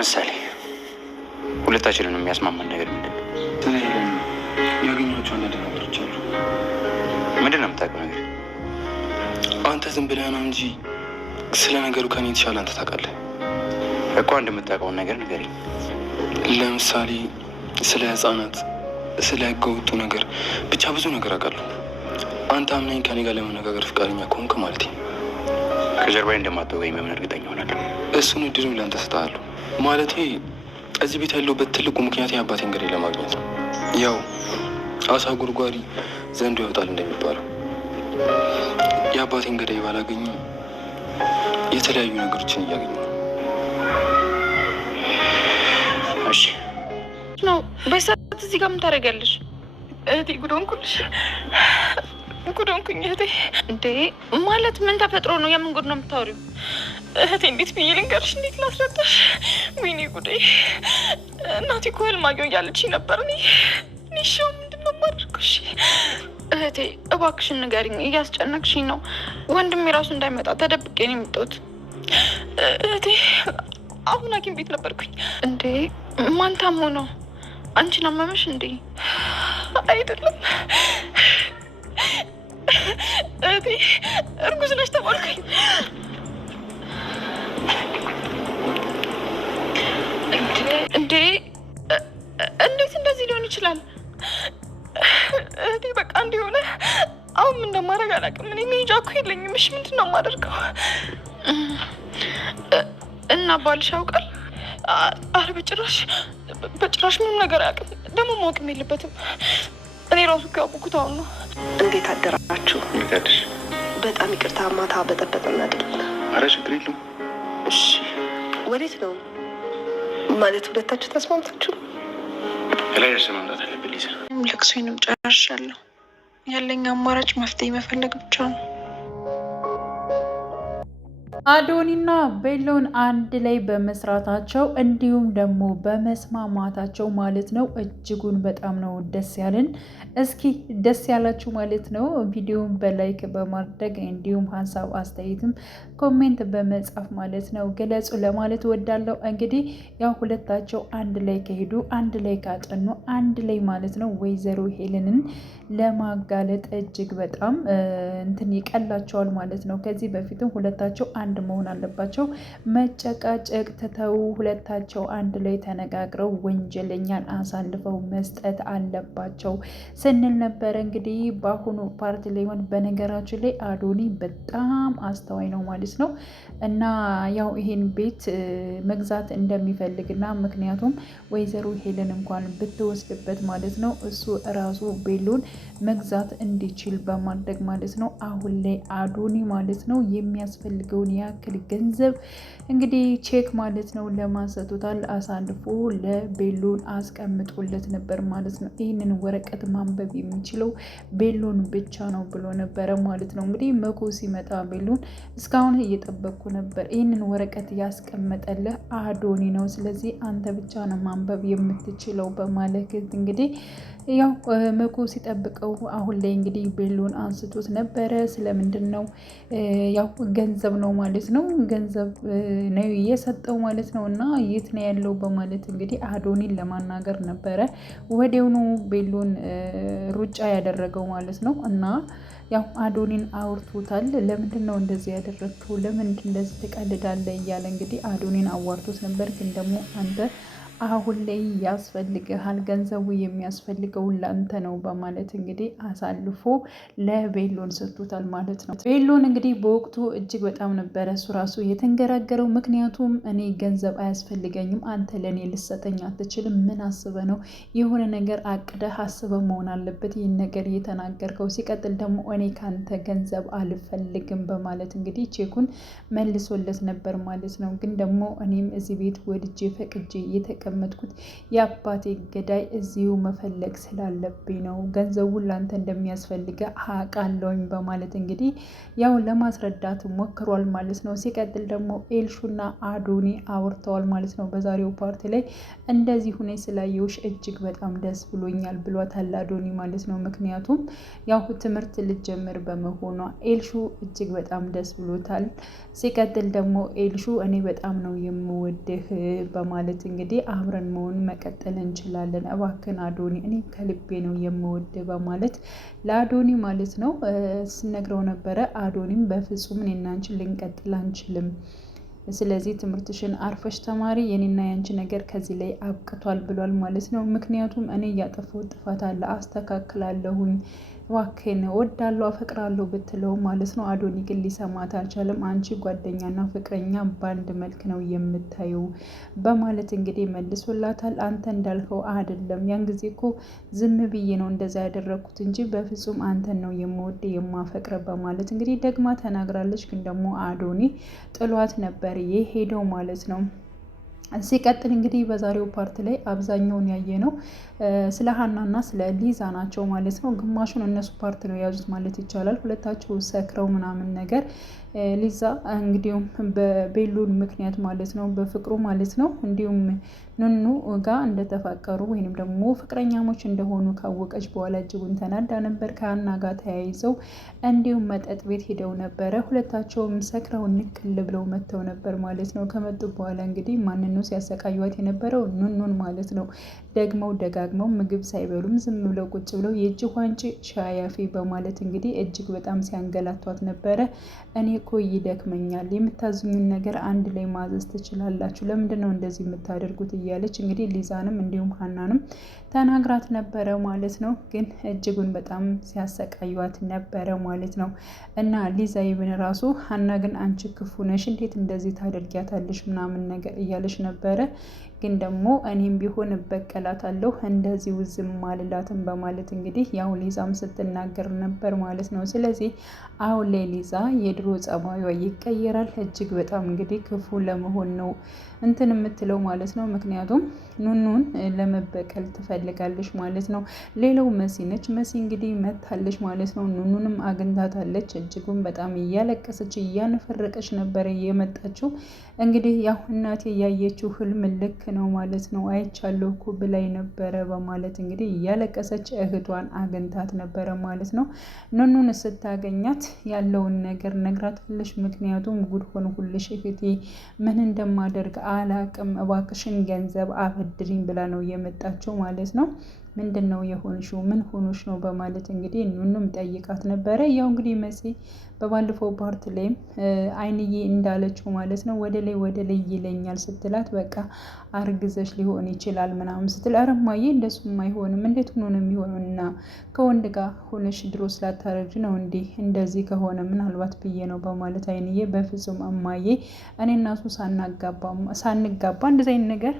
ለምሳሌ ሁለታችንን የሚያስማማን ነገር ምንድን ነው? ያገኘኋቸው አንዳንድ ነገሮች አሉ። ምንድን ነው የምታውቀው ነገር? አንተ ዝም ብለህ ነው እንጂ ስለ ነገሩ ከኔ የተሻለ አንተ ታውቃለህ እኮ። አንድ የምታውቀውን ነገር ንገረኝ። ለምሳሌ ስለ ህፃናት፣ ስለ ህገወጡ ነገር፣ ብቻ ብዙ ነገር አውቃለሁ። አንተ አምናኝ ከኔ ጋር ለመነጋገር ፍቃደኛ ከሆንክ ማለት ነው ከጀርባዬ እንደማትወጋኝ በምን እርግጠኛ ሆናለሁ? እሱን እድሉን ለአንተ ሰጥሃለሁ። ማለቴ እዚህ ቤት ያለሁበት ትልቁ ምክንያት የአባቴን ገዳይ ለማግኘት ነው። ያው አሳ ጉርጓሪ ዘንዶ ያወጣል እንደሚባለው የአባቴን ገዳይ ባላገኘ የተለያዩ ነገሮችን እያገኘ ነው። እሺ ነው በሰዓት እዚህ ጋር ምን ታደርጊያለሽ? እህቴ ጉዶንኩልሽ፣ ጉዶንኩኝ እህቴ። እንዴ ማለት ምን ተፈጥሮ ነው? የምን ጉድ ነው የምታወሪው? እህቴ እንዴት ብዬ ልንገርሽ? እንዴት ላስረዳሽ? ወይኔ ጉዴ! እናቴ እኮ ህልም አየሁ እያለችኝ ነበር። እኔ ሻው ምንድን ነው የማደርገው? እህቴ እባክሽን ንገሪኝ፣ እያስጨነቅሽኝ ነው። ወንድሜ ራሱ እንዳይመጣ ተደብቄ ነው የመጣሁት። እህቴ አሁን ሐኪም ቤት ነበርኩኝ። እንዴ ማን ታሞ ነው? አንቺን አመመሽ እንዴ? አይደለም እህቴ እርጉዝ ነሽ ተባልኩኝ። እንዴ እንዴት እንደዚህ ሊሆን ይችላል? እህቴ በቃ እንዲሆነ አሁን ምን እንደማደርግ አላውቅም። እኔ መሄጃ እኮ የለኝም። እሺ ምንድን ነው የማደርገው? እና ባልሽ ያውቃል? አረ በጭራሽ ምንም ነገር አያውቅም። ደግሞ ማወቅም የለበትም። እኔ ራሱ ካወቅኩት አሁን ነው። እንዴት አደራችሁ? በጣም ይቅርታ ማታ በጠበጥን አይደል? አረ ችግር የለውም። እሺ ወዴት ነው ማለት? ሁለታችሁ ተስማምታችሁ ላይ ደርሰን መምጣት አለብን ሊዛ። ልቅሶዬንም ጨርሻለሁ። ያለኝ አማራጭ መፍትሄ መፈለግ ብቻ ነው። አዶኒና ቤሎን አንድ ላይ በመስራታቸው እንዲሁም ደግሞ በመስማማታቸው ማለት ነው እጅጉን በጣም ነው ደስ ያለን። እስኪ ደስ ያላችሁ ማለት ነው ቪዲዮን በላይክ በማድረግ እንዲሁም ሀሳብ አስተያየትም ኮሜንት በመጻፍ ማለት ነው ገለጹ ለማለት ወዳለው። እንግዲህ ያው ሁለታቸው አንድ ላይ ከሄዱ አንድ ላይ ካጠኑ አንድ ላይ ማለት ነው ወይዘሮ ሄለንን ለማጋለጥ እጅግ በጣም እንትን ይቀላቸዋል ማለት ነው። ከዚህ በፊትም ሁለታቸው አንድ መሆን አለባቸው። መጨቃጨቅ ትተው ሁለታቸው አንድ ላይ ተነጋግረው ወንጀለኛን አሳልፈው መስጠት አለባቸው ስንል ነበረ። እንግዲህ በአሁኑ ፓርት ላይ ሆን በነገራችን ላይ አዶኒ በጣም አስተዋይ ነው ማለት ነው እና ያው ይሄን ቤት መግዛት እንደሚፈልግና ምክንያቱም ወይዘሮ ሄለን እንኳን ብትወስድበት ማለት ነው እሱ እራሱ ቤሎን መግዛት እንዲችል በማድረግ ማለት ነው አሁን ላይ አዶኒ ማለት ነው የሚያስፈልገውን ያክል ገንዘብ እንግዲህ ቼክ ማለት ነው ለማሰጡታል አሳልፎ ለቤሎን አስቀምጦለት ነበር ማለት ነው። ይህንን ወረቀት ማንበብ የሚችለው ቤሎን ብቻ ነው ብሎ ነበረ ማለት ነው። እንግዲህ መኩ ሲመጣ ቤሎን እስካሁን እየጠበቅኩ ነበር፣ ይህንን ወረቀት ያስቀመጠልህ አዶኒ ነው፣ ስለዚህ አንተ ብቻ ነው ማንበብ የምትችለው በማለት እንግዲህ ያው መኩ ሲጠብቀው አሁን ላይ እንግዲህ ቤሎን አንስቶት ነበረ። ስለምንድን ነው ያው ገንዘብ ነው ማለት ነው፣ ገንዘብ ነው እየሰጠው ማለት ነው እና የት ነው ያለው በማለት እንግዲህ አዶኒን ለማናገር ነበረ ወዲያውኑ ቤሎን ሩጫ ያደረገው ማለት ነው እና ያው አዶኒን አውርቶታል። ለምንድን ነው እንደዚህ ያደረግከው? ለምንድን እንደዚህ ትቀልዳለህ? እያለ እንግዲህ አዶኒን አዋርቶት ነበር። ግን ደግሞ አንተ አሁን ላይ ያስፈልግሃል፣ ገንዘቡ የሚያስፈልገው ላንተ ነው በማለት እንግዲህ አሳልፎ ለቤሎን ሰጥቶታል ማለት ነው። ቤሎን እንግዲህ በወቅቱ እጅግ በጣም ነበረ እሱ ራሱ የተንገራገረው። ምክንያቱም እኔ ገንዘብ አያስፈልገኝም፣ አንተ ለእኔ ልሰጠኝ አትችልም፣ ምን አስበ ነው? የሆነ ነገር አቅደህ አስበ መሆን አለበት ይህን ነገር የተናገርከው። ሲቀጥል ደግሞ እኔ ካንተ ገንዘብ አልፈልግም በማለት እንግዲህ ቼኩን መልሶለት ነበር ማለት ነው። ግን ደግሞ እኔም እዚህ ቤት ወድጄ ፈቅጄ የተቀመጥኩት የአባቴ ገዳይ እዚሁ መፈለግ ስላለብኝ ነው። ገንዘቡን ላንተ እንደሚያስፈልገ አውቃለሁኝ በማለት እንግዲህ ያው ለማስረዳት ሞክሯል ማለት ነው። ሲቀጥል ደግሞ ኤልሹና አዶኒ አውርተዋል ማለት ነው። በዛሬው ፓርቲ ላይ እንደዚህ ሁኔ ስላየውሽ እጅግ በጣም ደስ ብሎኛል ብሏታል አዶኒ ማለት ነው። ምክንያቱም ያው ትምህርት ልጀምር በመሆኗ ኤልሹ እጅግ በጣም ደስ ብሎታል። ሲቀጥል ደግሞ ኤልሹ እኔ በጣም ነው የምወድህ በማለት እንግዲህ አብረን መሆን መቀጠል እንችላለን፣ እባክን አዶኒ እኔ ከልቤ ነው የምወድህ በማለት ለአዶኒ ማለት ነው ስነግረው ነበረ። አዶኒም በፍጹም እኔና አንቺ ልንቀጥል አንችልም፣ ስለዚህ ትምህርትሽን አርፈሽ ተማሪ፣ የኔና ያንቺ ነገር ከዚህ ላይ አብቅቷል ብሏል ማለት ነው። ምክንያቱም እኔ እያጠፋሁት ጥፋት አለ አስተካክላለሁኝ፣ እባክህን እወዳለሁ አፈቅራለሁ ብትለው ማለት ነው። አዶኒ ግን ሊሰማት አልቻለም። አንቺ ጓደኛና ፍቅረኛ በአንድ መልክ ነው የምታየው በማለት እንግዲህ መልሶላታል። አንተ እንዳልከው አይደለም፣ ያን ጊዜ እኮ ዝም ብዬ ነው እንደዛ ያደረግኩት እንጂ በፍጹም አንተን ነው የምወድ የማፈቅረ በማለት እንግዲህ ደግማ ተናግራለች። ግን ደግሞ አዶኒ ጥሏት ነበር የሄደው ማለት ነው። ሲቀጥል እንግዲህ በዛሬው ፓርት ላይ አብዛኛውን ያየ ነው ስለ ሀናና ስለ ሊዛ ናቸው ማለት ነው። ግማሹን እነሱ ፓርት ነው የያዙት ማለት ይቻላል። ሁለታቸው ሰክረው ምናምን ነገር ሊዛ እንግዲሁም በቤሉን ምክንያት ማለት ነው በፍቅሩ ማለት ነው እንዲሁም ኑኑ ጋር እንደተፋቀሩ ወይንም ደግሞ ፍቅረኛሞች እንደሆኑ ካወቀች በኋላ እጅጉን ተናዳ ነበር። ከሀና ጋር ተያይዘው እንዲሁም መጠጥ ቤት ሄደው ነበረ። ሁለታቸውም ሰክረው ንቅል ብለው መጥተው ነበር ማለት ነው። ከመጡ በኋላ እንግዲህ ማንን ነው ሲያሰቃዩት የነበረው? ኑኑን ማለት ነው። ደግመው ደጋግመው ምግብ ሳይበሉም ዝም ብለው ቁጭ ብለው የእጅ ዋንጭ ሻያፊ በማለት እንግዲህ እጅግ በጣም ሲያንገላቷት ነበረ። እኔ እኮ ይደክመኛል፣ የምታዙኙን ነገር አንድ ላይ ማዘዝ ትችላላችሁ፣ ለምንድን ነው እንደዚህ የምታደርጉት እያለች እንግዲህ ሊዛንም እንዲሁም ሀናንም ተናግራት ነበረ ማለት ነው። ግን እጅጉን በጣም ሲያሰቃዩት ነበረ ማለት ነው። እና ሊዛ ይብን ራሱ ሀና ግን አንቺ ክፉ ነሽ፣ እንዴት እንደዚህ ታደርጊያታለሽ ምናምን ነገር እያለች ነበረ። ግን ደግሞ እኔም ቢሆን እበቀላታለሁ እንደዚህ ውዝም አልላትም በማለት እንግዲህ ያው ሊዛም ስትናገር ነበር ማለት ነው። ስለዚህ አሁን ላይ ሊዛ የድሮ ጸባዩዋ ይቀየራል። እጅግ በጣም እንግዲህ ክፉ ለመሆን ነው እንትን የምትለው ማለት ነው። ምክንያቱም ኑኑን ለመበቀል ትፈልጋለች ማለት ነው። ሌላው መሲ ነች። መሲ እንግዲህ መታለች ማለት ነው። ኑኑንም አግኝታታለች። እጅጉን በጣም እያለቀሰች እያነፈረቀች ነበረ የመጣችው። እንግዲህ ያው እናቴ ያየችው ህልም ልክ ነው ማለት ነው፣ አይቻለሁ እኮ ብላይ ነበረ በማለት እንግዲህ እያለቀሰች እህቷን አግኝታት ነበረ ማለት ነው። ኑኑን ስታገኛት ያለውን ነገር ነግራታለች። ምክንያቱም ጉድ ሆንኩልሽ እህቴ፣ ምን እንደማደርግ አላቅም፣ እባክሽን ገንዘብ አበድሪኝ ብላ ነው የመጣችው ማለት ነው። ምንድን ነው የሆንሽው? ምን ሆኖሽ ነው በማለት እንግዲህ ኑኑም ጠይቃት ነበረ። ያው እንግዲህ መሲ በባለፈው ፓርት ላይም አይንዬ እንዳለችው ማለት ነው ወደ ላይ ይለኛል ስትላት በቃ አርግዘሽ ሊሆን ይችላል ምናምን ስትል ኧረ እማዬ እንደሱም አይሆንም፣ እንዴት ሆኖ ነው የሚሆነው? እና ከወንድ ጋር ሆነሽ ድሮ ስላታረጅ ነው እንዴ? እንደዚህ ከሆነ ምናልባት ብዬ ነው በማለት አይንዬ በፍጹም እማዬ እኔ እና እሱ ሳንጋባ እንደዚህ አይነት ነገር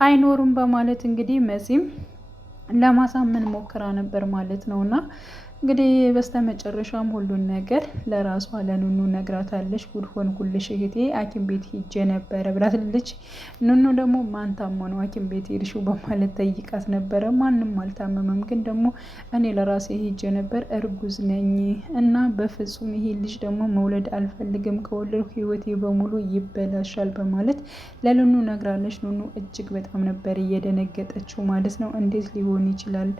አይኖርም በማለት እንግዲህ መሲም ለማሳመን ሞክራ ነበር ማለት ነውና እንግዲህ በስተመጨረሻም ሁሉን ነገር ለራሷ ለኑኑ ነግራታለች። ጉድ ሆንኩልሽ እህቴ፣ ሐኪም ቤት ሂጄ ነበረ ብላለች። ኑኑ ደግሞ ማን ታሞ ነው ሐኪም ቤት ሄድሽው በማለት ጠይቃት ነበረ። ማንም አልታመመም፣ ግን ደግሞ እኔ ለራሴ ሂጄ ነበር፣ እርጉዝ ነኝ እና በፍጹም ይሄ ልጅ ደግሞ መውለድ አልፈልግም፣ ከወለድኩ ህይወቴ በሙሉ ይበላሻል በማለት ለኑኑ ነግራለች። ኑኑ እጅግ በጣም ነበር እየደነገጠችው ማለት ነው። እንዴት ሊሆን ይችላል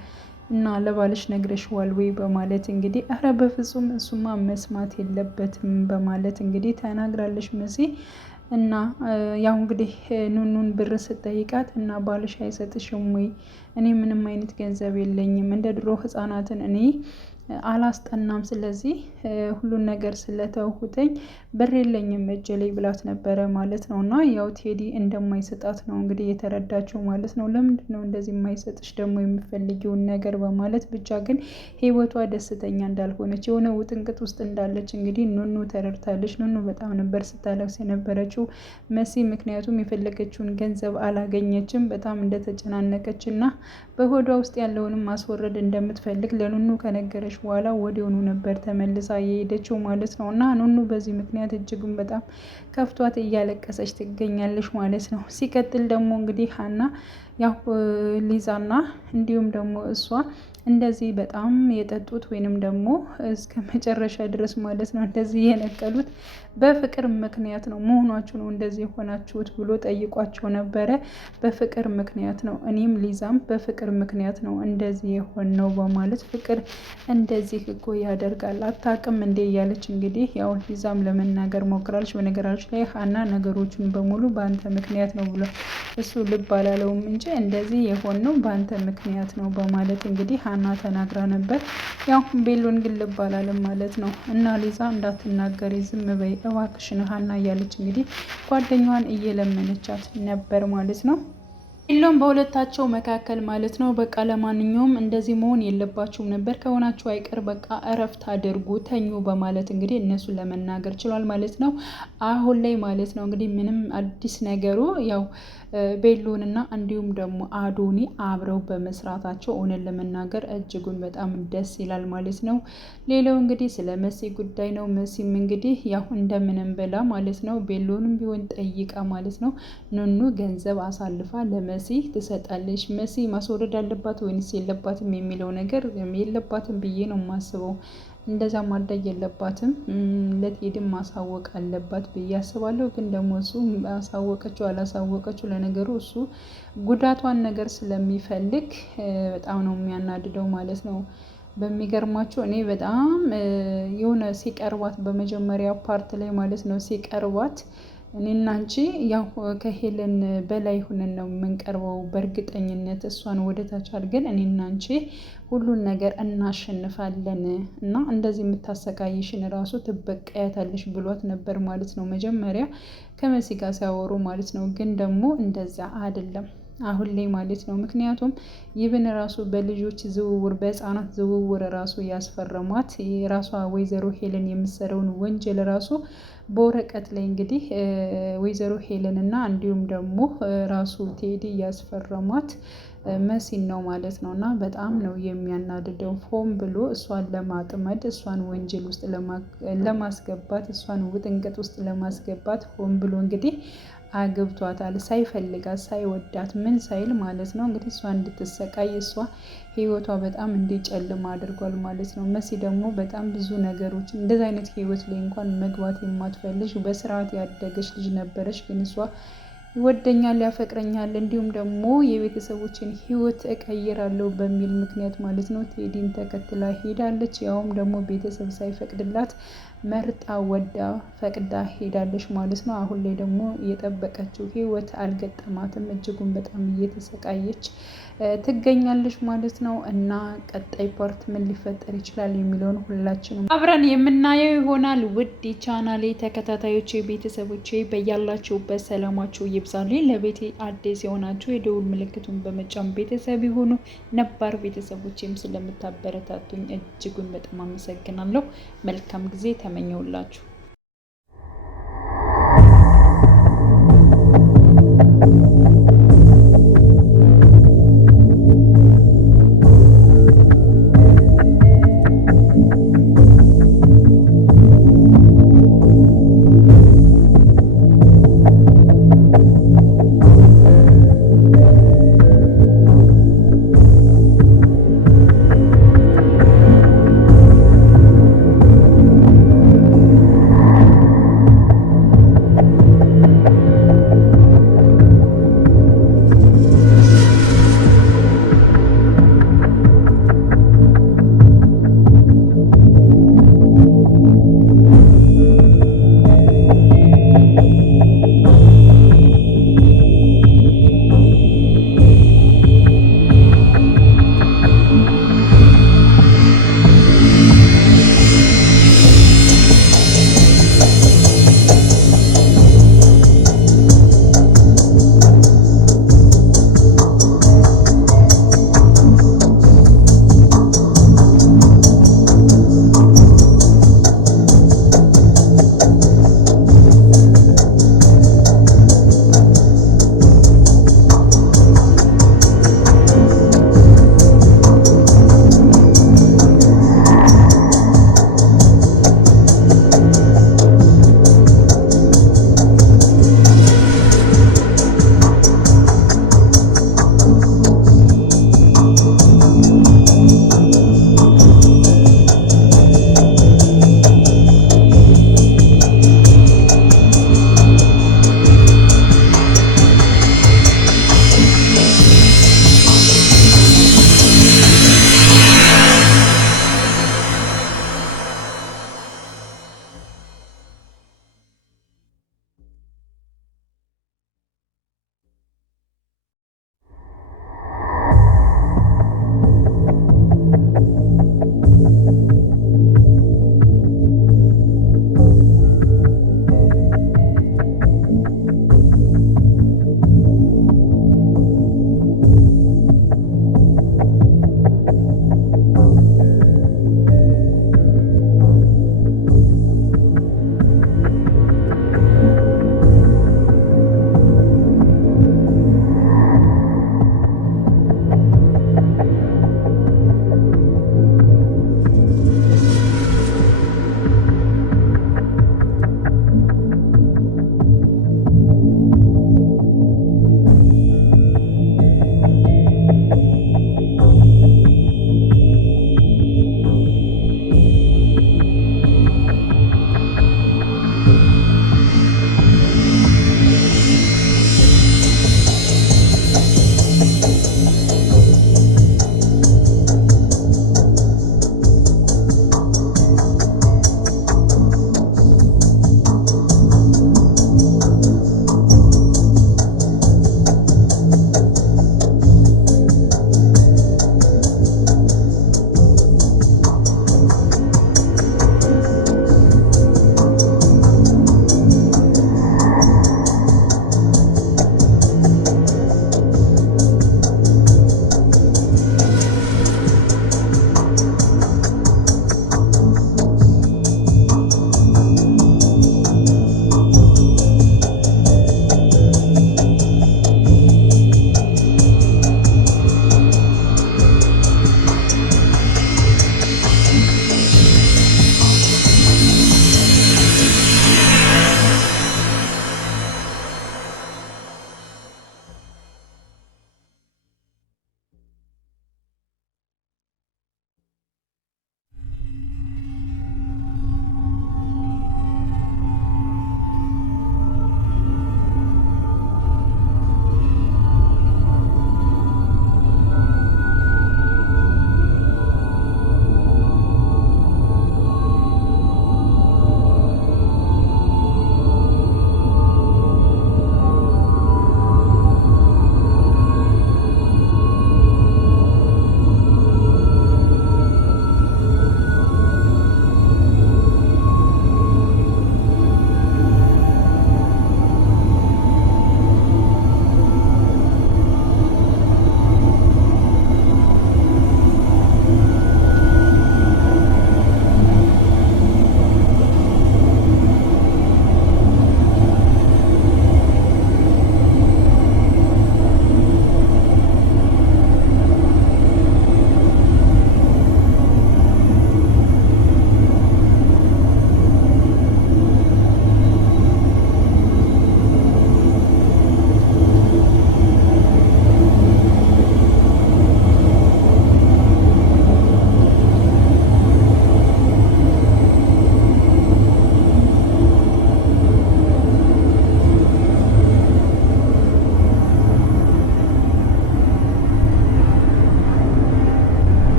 እና ለባልሽ ነግረሽዋል ወይ በማለት እንግዲህ ኧረ በፍጹም እሱማ መስማት የለበትም በማለት እንግዲህ ተናግራለች መሲ። እና ያው እንግዲህ ኑኑን ብር ስጠይቃት እና ባልሽ አይሰጥሽም ወይ? እኔ ምንም አይነት ገንዘብ የለኝም፣ እንደ ድሮ ህፃናትን እኔ አላስጠናም፣ ስለዚህ ሁሉን ነገር ስለተውሁትኝ ብር የለኝም እጄ ላይ ብላት ነበረ ማለት ነው። እና ያው ቴዲ እንደማይሰጣት ነው እንግዲህ የተረዳችው ማለት ነው። ለምንድን ነው እንደዚህ የማይሰጥሽ ደግሞ የምፈልጊውን ነገር በማለት ብቻ ግን ህይወቷ ደስተኛ እንዳልሆነች የሆነ ውጥንቅጥ ውስጥ እንዳለች እንግዲህ ኑኑ ተረድታለች። ኑኑ በጣም ነበር ስታለቅስ የነበረችው መሲ፣ ምክንያቱም የፈለገችውን ገንዘብ አላገኘችም። በጣም እንደተጨናነቀች እና በሆዷ ውስጥ ያለውንም ማስወረድ እንደምትፈልግ ለኑኑ ከነገረች ካለች በኋላ ወዲያውኑ ነበር ተመልሳ የሄደችው ማለት ነው። እና ኑኑ በዚህ ምክንያት እጅጉን በጣም ከፍቷት እያለቀሰች ትገኛለች ማለት ነው። ሲቀጥል ደግሞ እንግዲህ ሀና ያው ሊዛና እንዲሁም ደግሞ እሷ እንደዚህ በጣም የጠጡት ወይንም ደግሞ እስከ መጨረሻ ድረስ ማለት ነው እንደዚህ የነቀሉት በፍቅር ምክንያት ነው። መሆናችሁ ነው እንደዚህ የሆናችሁት ብሎ ጠይቋቸው ነበረ። በፍቅር ምክንያት ነው፣ እኔም ሊዛም በፍቅር ምክንያት ነው እንደዚህ የሆን ነው በማለት ፍቅር እንደዚህ እኮ ያደርጋል አታውቅም እንዴ እያለች እንግዲህ ያው ሊዛም ለመናገር ሞክራለች። በነገራችን ላይ ሀና ነገሮችን በሙሉ በአንተ ምክንያት ነው ብሎ እሱ ልብ አላለውም እንጂ እንደዚህ የሆን ነው በአንተ ምክንያት ነው በማለት እንግዲህ ሀና ተናግራ ነበር። ያው ቤሎን ግን ልብ አላለም ማለት ነው። እና ሊዛ እንዳትናገሪ ዝም በይ እባክሽን ሀና እያለች እንግዲህ ጓደኛዋን እየለመነቻት ነበር ማለት ነው። ቤሎም በሁለታቸው መካከል ማለት ነው በቃ ለማንኛውም እንደዚህ መሆን የለባችሁም ነበር፣ ከሆናችሁ አይቀር በቃ እረፍት አድርጉ ተኙ በማለት እንግዲህ እነሱን ለመናገር ችሏል ማለት ነው። አሁን ላይ ማለት ነው እንግዲህ ምንም አዲስ ነገሩ ያው ቤሎንና እንዲሁም ደግሞ አዶኒ አብረው በመስራታቸው እውነት ለመናገር እጅጉን በጣም ደስ ይላል ማለት ነው። ሌላው እንግዲህ ስለ መሲ ጉዳይ ነው። መሲም እንግዲህ ያው እንደምንም ብላ ማለት ነው ቤሎንም ቢሆን ጠይቃ ማለት ነው ኑኑ ገንዘብ አሳልፋ ለመሲ ትሰጣለች። መሲ ማስወረድ አለባት ወይንስ የለባትም የሚለው ነገር የለባትም ብዬ ነው የማስበው። እንደዛ ማድረግ የለባትም፣ ለቴድም ማሳወቅ አለባት ብዬ አስባለሁ። ግን ደግሞ እሱ አሳወቀችው አላሳወቀችው ለነገሩ እሱ ጉዳቷን ነገር ስለሚፈልግ በጣም ነው የሚያናድደው ማለት ነው። በሚገርማቸው እኔ በጣም የሆነ ሲቀርባት በመጀመሪያ ፓርት ላይ ማለት ነው ሲቀርባት እኔና አንቺ ያው ከሄለን በላይ ሆነን ነው የምንቀርበው። በእርግጠኝነት እሷን ወደታች አድርገን እኔና አንቺ ሁሉን ነገር እናሸንፋለን እና እንደዚህ የምታሰቃይሽን ራሱ ትበቀያታለሽ ብሏት ነበር ማለት ነው መጀመሪያ ከመሲ ጋር ሲያወሩ ማለት ነው። ግን ደግሞ እንደዛ አይደለም አሁን ላይ ማለት ነው። ምክንያቱም ይብን ራሱ በልጆች ዝውውር በህፃናት ዝውውር ራሱ ያስፈረሟት የራሷ ወይዘሮ ሄለን የምትሰራውን ወንጀል ራሱ በወረቀት ላይ እንግዲህ ወይዘሮ ሄለን እና እንዲሁም ደግሞ ራሱ ቴዲ ያስፈረሟት መሲን ነው ማለት ነው። እና በጣም ነው የሚያናድደው። ሆን ብሎ እሷን ለማጥመድ እሷን ወንጀል ውስጥ ለማስገባት እሷን ውጥንቅጥ ውስጥ ለማስገባት ሆን ብሎ እንግዲህ አግብቷታል። ሳይፈልጋት ሳይወዳት ምን ሳይል ማለት ነው እንግዲህ እሷ እንድትሰቃይ እሷ ህይወቷ በጣም እንዲጨልም አድርጓል ማለት ነው። መሲ ደግሞ በጣም ብዙ ነገሮች እንደዚህ አይነት ህይወት ላይ እንኳን መግባት የማትፈልግ በስርዓት ያደገች ልጅ ነበረች። ግን እሷ ይወደኛል፣ ያፈቅረኛል እንዲሁም ደግሞ የቤተሰቦችን ህይወት እቀይራለሁ በሚል ምክንያት ማለት ነው ቴዲን ተከትላ ሄዳለች። ያውም ደግሞ ቤተሰብ ሳይፈቅድላት መርጣ ወዳ ፈቅዳ ሄዳለች ማለት ነው። አሁን ላይ ደግሞ የጠበቀችው ህይወት አልገጠማትም። እጅጉን በጣም እየተሰቃየች ትገኛለች ማለት ነው። እና ቀጣይ ፓርት ምን ሊፈጠር ይችላል የሚለውን ሁላችንም አብረን የምናየው ይሆናል። ውድ ቻናሌ ተከታታዮቼ ቤተሰቦቼ በያላችሁበት ሰላማችሁ ይብዛልኝ። ለቤቴ አዲስ የሆናችሁ የደውል ምልክቱን በመጫን ቤተሰብ የሆኑ ነባር ቤተሰቦቼም ስለምታበረታቱኝ እጅጉን በጣም አመሰግናለሁ። መልካም ጊዜ ተመኘውላችሁ።